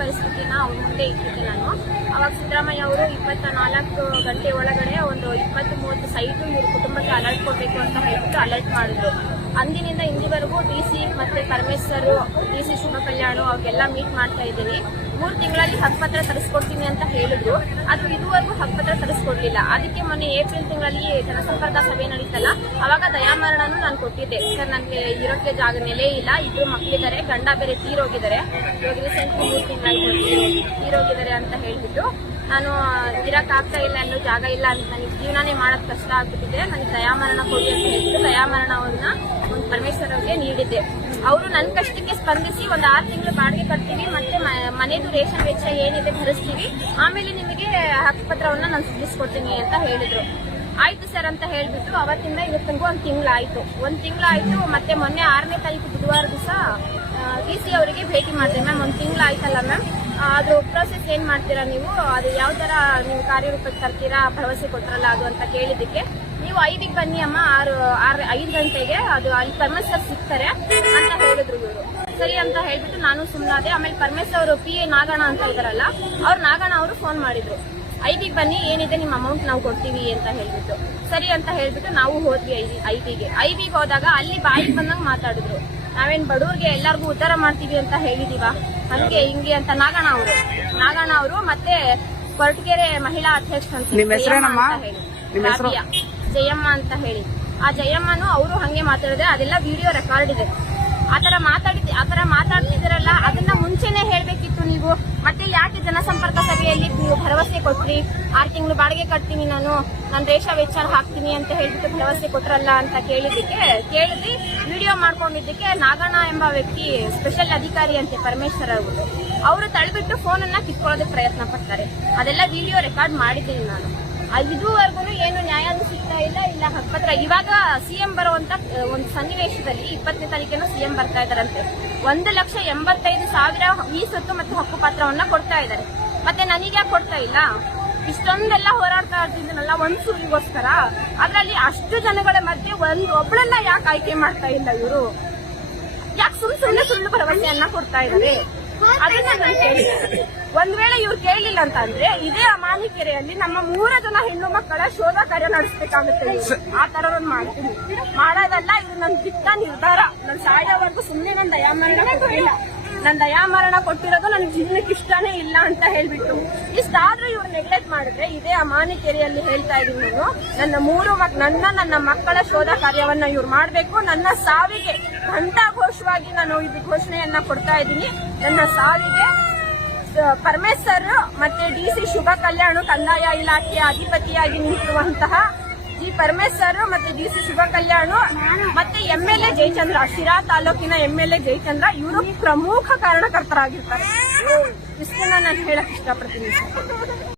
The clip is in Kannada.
ಪರಿಸ್ಥಿತಿನ ಅವ್ರ ಮುಂದೆ ಇಟ್ಟಿದ್ದೆ ನಾನು. ಅವಾಗ ಸಿದ್ದರಾಮಯ್ಯ ಅವರು 24 ಗಂಟೆ ಒಳಗಡೆ ಒಂದು 20-30 ಸೈಟು ಇವ್ರ ಕುಟುಂಬಕ್ಕೆ ಅಲರ್ಟ್ ಕೊಡಬೇಕು ಅಂತ ಹೇಳ್ಬಿಟ್ಟು ಅಲರ್ಟ್ ಮಾಡಿದ್ರು. ಅಂದಿನಿಂದ ಇಂದಿವರೆಗೂ ಡಿಸಿ ಮತ್ತೆ ಪರಮೇಶ್ವರ್, ಡಿಸಿ ಶುಭ ಕಲ್ಯಾಣ ಅವ್ರಿಗೆಲ್ಲ ಮೀಟ್ ಮಾಡ್ತಾ ಇದ್ದೀನಿ. 3 ತಿಂಗಳಲ್ಲಿ ಹಕ್ಕುಪತ್ರ ತರಿಸ್ಕೊಡ್ತೀನಿ ಅಂತ ಹೇಳಿದ್ರು. ಅದು ಇದುವರೆಗೂ ಹಕ್ಕುಪತ್ರ ತರಿಸ್ಕೊಡ್ಲಿಲ್ಲ. ಅದಕ್ಕೆ ಮೊನ್ನೆ ಏಪ್ರಿಲ್ ತಿಂಗಳಲ್ಲಿ ಜನಸಂಪರ್ಕ ಸಭೆ ನಡೀತಲ್ಲ, ಅವಾಗ ದಯಾಮರಣನು ನಾನು ಕೊಟ್ಟಿದ್ದೆ. ಸರ್, ನನಗೆ ಇರೋಕ್ಕೆ ಜಾಗ ನೆಲೆ ಇಲ್ಲ, 2 ಮಕ್ಕಳಿದ್ದಾರೆ, ಗಂಡ ಬೇರೆ ತೀರೋಗಿದ್ದಾರೆ, ರೀಸೆಂಟ್ಲಿ 3 ತಿಂಗಳಲ್ಲಿ ತೀರೋಗಿದ್ದಾರೆ ಅಂತ ಹೇಳ್ಬಿಟ್ಟು ನಾನು ಇರಕ್ ಆಗ್ತಾ ಇಲ್ಲ, ಎಲ್ಲೂ ಜಾಗ ಇಲ್ಲ ಅಂತ, ನನಗೆ ಜೀವನನೇ ಮಾಡೋದ್ ಕಷ್ಟ ಆಗ್ಬಿಟ್ಟಿದೆ, ನನಗೆ ದಯಾಮರಣ ಕೊಡಿ ಅಂತ ಹೇಳ್ಬಿಟ್ಟು ದಯಾಮರಣವನ್ನ ಒಂದು ಪರಮೇಶ್ವರ್ ಅವ್ರಿಗೆ ನೀಡಿದ್ದೆ. ಅವರು ನನ್ನ ಕಷ್ಟಕ್ಕೆ ಸ್ಪಂದಿಸಿ ಒಂದು 6 ತಿಂಗಳು ಬಾಡಿಗೆ ಕಟ್ತೀವಿ, ಮತ್ತೆ ಮನೆದು ರೇಷನ್ ವೆಚ್ಚ ಏನಿದೆ ಭರಿಸ್ತೀವಿ, ಆಮೇಲೆ ನಿಮಗೆ ಹಕ್ಕುಪತ್ರವನ್ನ ನಾನು ಸಲ್ಲಿಸ್ಕೊಡ್ತೀನಿ ಅಂತ ಹೇಳಿದ್ರು. ಆಯ್ತು ಸರ್ ಅಂತ ಹೇಳ್ಬಿಟ್ಟು ಅವತ್ತಿಂದ ಇವತ್ತಿಗೂ 1 ತಿಂಗಳಾಯ್ತು. 1 ತಿಂಗಳಾಯ್ತು. ಮತ್ತೆ ಮೊನ್ನೆ 6ನೇ ತಾರೀಕು ಬುಧವಾರ ದಿವಸ ಡಿಸಿ ಅವರಿಗೆ ಭೇಟಿ ಮಾಡಿದೆ. ಮ್ಯಾಮ್ 1 ತಿಂಗಳಾಯ್ತಲ್ಲ ಮ್ಯಾಮ್, ಅದು ಪ್ರೋಸೆಸ್ ಏನ್ ಮಾಡ್ತೀರಾ ನೀವು, ಅದು ಯಾವ ತರ ನೀವು ಕಾರ್ಯರೂಪಕ್ಕೆ ತರ್ತೀರಾ, ಭರವಸೆ ಕೊಟ್ರಲ್ಲ ಅದು ಅಂತ ಕೇಳಿದಕ್ಕೆ, ನೀವು 5ಗೆ ಬನ್ನಿ ಅಮ್ಮ, 5 ಗಂಟೆಗೆ ಅದು ಅಲ್ಲಿ ಪರಮೇಶ್ವರ್ ಸಿಗ್ತಾರೆ ಅಂತ ಹೇಳಿದ್ರು ಇವರು. ಸರಿ ಅಂತ ಹೇಳ್ಬಿಟ್ಟು ನಾನು ಸುಮ್ಮನಾದೆ. ಆಮೇಲೆ ಪರಮೇಶ್ವರ್ ಅವರು PA ನಾಗಣ್ಣ ಅಂತ ಇದಾರಲ್ಲ, ಅವ್ರು ನಾಗಣ್ಣ ಅವರು ಫೋನ್ ಮಾಡಿದ್ರು, 5ಗೆ ಬನ್ನಿ, ಏನಿದೆ ನಿಮ್ಮ ಅಮೌಂಟ್ ನಾವು ಕೊಡ್ತೀವಿ ಅಂತ ಹೇಳ್ಬಿಟ್ಟು. ಸರಿ ಅಂತ ಹೇಳ್ಬಿಟ್ಟು ನಾವು ಹೋದ್ವಿ 5ಗೆ ಹೋದಾಗ ಅಲ್ಲಿ ಬಾಯಿಗೆ ಬಂದಂಗ್ ಮಾತಾಡಿದ್ರು. ನಾವೇನ್ ಬಡವ್ರಿಗೆ ಎಲ್ಲಾರ್ಗು ಉದ್ಧಾರ ಮಾಡ್ತೀವಿ ಅಂತ ಹೇಳಿದೀವ, ಹಂಗೆ ಹಿಂಗೆ ಅಂತ ನಾಗಣ್ಣ ಅವರು ಮತ್ತೆ ಕೊರಟಗೆರೆ ಮಹಿಳಾ ಅಧ್ಯಕ್ಷ ಅಂತ ಜಯಮ್ಮ ಅಂತ ಹೇಳಿ, ಆ ಜಯಮ್ಮನು ಅವರು ಹಂಗೆ ಮಾತಾಡಿದ್ರೆ, ಅದೆಲ್ಲ ವಿಡಿಯೋ ರೆಕಾರ್ಡ್ ಇದೆ. ಆತರ ಮಾತಾಡ್ತಿದ್ದೀರಲ್ಲ, ಅದನ್ನ ಮುಂಚೆನೆ ಹೇಳ್ಬೇಕಿತ್ತು ನೀವು. ಮತ್ತೆ ಯಾಕೆ ಜನಸಂಪರ್ಕ ಸಭೆಯಲ್ಲಿ ನೀವು ಭರವಸೆ ಕೊಟ್ರಿ, 6 ತಿಂಗಳು ಬಾಡಿಗೆ ಕಟ್ತೀನಿ ನಾನು ರೇಷಾ ವೆಚ್ಚ ಹಾಕ್ತೀನಿ ಅಂತ ಹೇಳ್ಬಿಟ್ಟು ಭರವಸೆ ಕೊಟ್ರಲ್ಲ ಅಂತ ಕೇಳಿದ್ರಿ. ವಿಡಿಯೋ ಮಾಡ್ಕೊಂಡಿದ್ದಕ್ಕೆ ನಾಗಣ್ಣ ಎಂಬ ವ್ಯಕ್ತಿ ಸ್ಪೆಷಲ್ ಅಧಿಕಾರಿ ಅಂತೆ ಪರಮೇಶ್ವರ್ ಅವರು ತಳ್ಳಿಬಿಟ್ಟು ಫೋನ್ ಅನ್ನ ಕಿತ್ಕೊಳ್ಳೋದಕ್ಕೆ ಪ್ರಯತ್ನ ಪಡ್ತಾರೆ. ಅದೆಲ್ಲ ವಿಡಿಯೋ ರೆಕಾರ್ಡ್ ಮಾಡಿದ್ದೀನಿ ನಾನು. ಇದುವರೆಗೂ ಏನು ನ್ಯಾಯಾನು ಸಿಗ್ತಾ ಇಲ್ಲ ಹಕ್ಕುಪತ್ರ. ಇವಾಗ ಸಿಎಂ ಬರುವಂತ ಒಂದು ಸನ್ನಿವೇಶದಲ್ಲಿ 20ನೇ ತಾರೀಕೇನು ಸಿಎಂ ಬರ್ತಾ ಇದಾರಂತೆ, 1,85,000 ಮೀಸತ್ತು ಮತ್ತು ಹಕ್ಕುಪತ್ರವನ್ನ ಕೊಡ್ತಾ ಇದ್ದಾರೆ. ಮತ್ತೆ ನನಗೆ ಕೊಡ್ತಾ ಇಲ್ಲ? ಇಷ್ಟೊಂದೆಲ್ಲ ಹೋರಾಡ್ತಾ ಇರ್ತಿದ್ದೀನಲ್ಲ ಒಂದು ಸೂರಿಗೋಸ್ಕರ, ಅದ್ರಲ್ಲಿ ಅಷ್ಟು ಜನಗಳ ಮಧ್ಯೆ ಒಬ್ಬಳನ್ನ ಯಾಕೆ ಆಯ್ಕೆ ಮಾಡ್ತಾ ಇಲ್ಲ ಇವರು? ಯಾಕೆ ಸುಳ್ಳು ಭರವಸೆಯನ್ನ ಕೊಡ್ತಾ ಇದ್ದಾರೆ? ಅದನ್ನ ನಾನು ಕೇಳಿದ್ದೆ. ಒಂದ್ ವೇಳೆ ಇವ್ರು ಕೇಳಲಿಲ್ಲ ಅಂತ ಅಂದ್ರೆ ಇದೇ ಅಮಾನಿಕೆರೆಯಲ್ಲಿ ನಮ್ಮ 3 ಜನ ಹೆಣ್ಣು ಮಕ್ಕಳ ಶೋಧ ಕಾರ್ಯ ನಡೆಸಬೇಕಾಗುತ್ತೆ. ಆ ತರ ಮಾಡ್ತೀನಿ, ಮಾಡೋದಲ್ಲ. ಇದು ನನ್ನ ದಿಟ್ಟ ನಿರ್ಧಾರ. ನನ್ನ ಸಾಯೋವರೆಗೂ ಸುಮ್ಮನೆ ನನ್ನ ದಯಾಮರಣ ಕೊಟ್ಟಿಲ್ಲ. ನನ್ನ ದಯಾಮರಣ ಕೊಟ್ಟಿರೋದು ನನ್ನ ಜೀವನಕ್ಕೆ ಇಷ್ಟನೇ ಇಲ್ಲ ಅಂತ ಹೇಳ್ಬಿಟ್ಟು ಇಷ್ಟಾದ್ರೂ ಇವ್ರು ನೆಗ್ಲೆಕ್ಟ್ ಮಾಡಿದ್ರೆ, ಇದೇ ಅಮಾನಿಕೆರೆಯಲ್ಲಿ ಹೇಳ್ತಾ ಇದೀನಿ ನಾನು, ನನ್ನ ಮಕ್ಕಳ ಶೋಧ ಕಾರ್ಯವನ್ನ ಇವ್ರು ಮಾಡ್ಬೇಕು. ನನ್ನ ಸಾವಿಗೆ ಘಂಟಾಘೋಷವಾಗಿ ನಾನು ಇದು ಘೋಷಣೆಯನ್ನ ಕೊಡ್ತಾ ಇದ್ದೀನಿ. ನನ್ನ ಸಾವಿಗೆ ಪರಮೇಶ್ವರ್ ಮತ್ತೆ ಡಿಸಿ ಶುಭ ಕಲ್ಯಾಣ ಕಂದಾಯ ಇಲಾಖೆಯ ಅಧಿಪತಿಯಾಗಿ ನಿಂತಿರುವಂತಹ ಜಿ ಪರಮೇಶ್ವರ್ ಮತ್ತೆ ಡಿಸಿ ಶುಭ ಕಲ್ಯಾಣ ಮತ್ತೆ MLA ಜಯಚಂದ್ರ, ಶಿರಾ ತಾಲೂಕಿನ MLA ಜಯಚಂದ್ರ, ಇವರು ಪ್ರಮುಖ ಕಾರಣಕರ್ತರಾಗಿರ್ತಾರೆ. ಇಷ್ಟನ್ನ ನಾನು ಹೇಳಕ್ ಇಷ್ಟಪಡ್ತೀನಿ.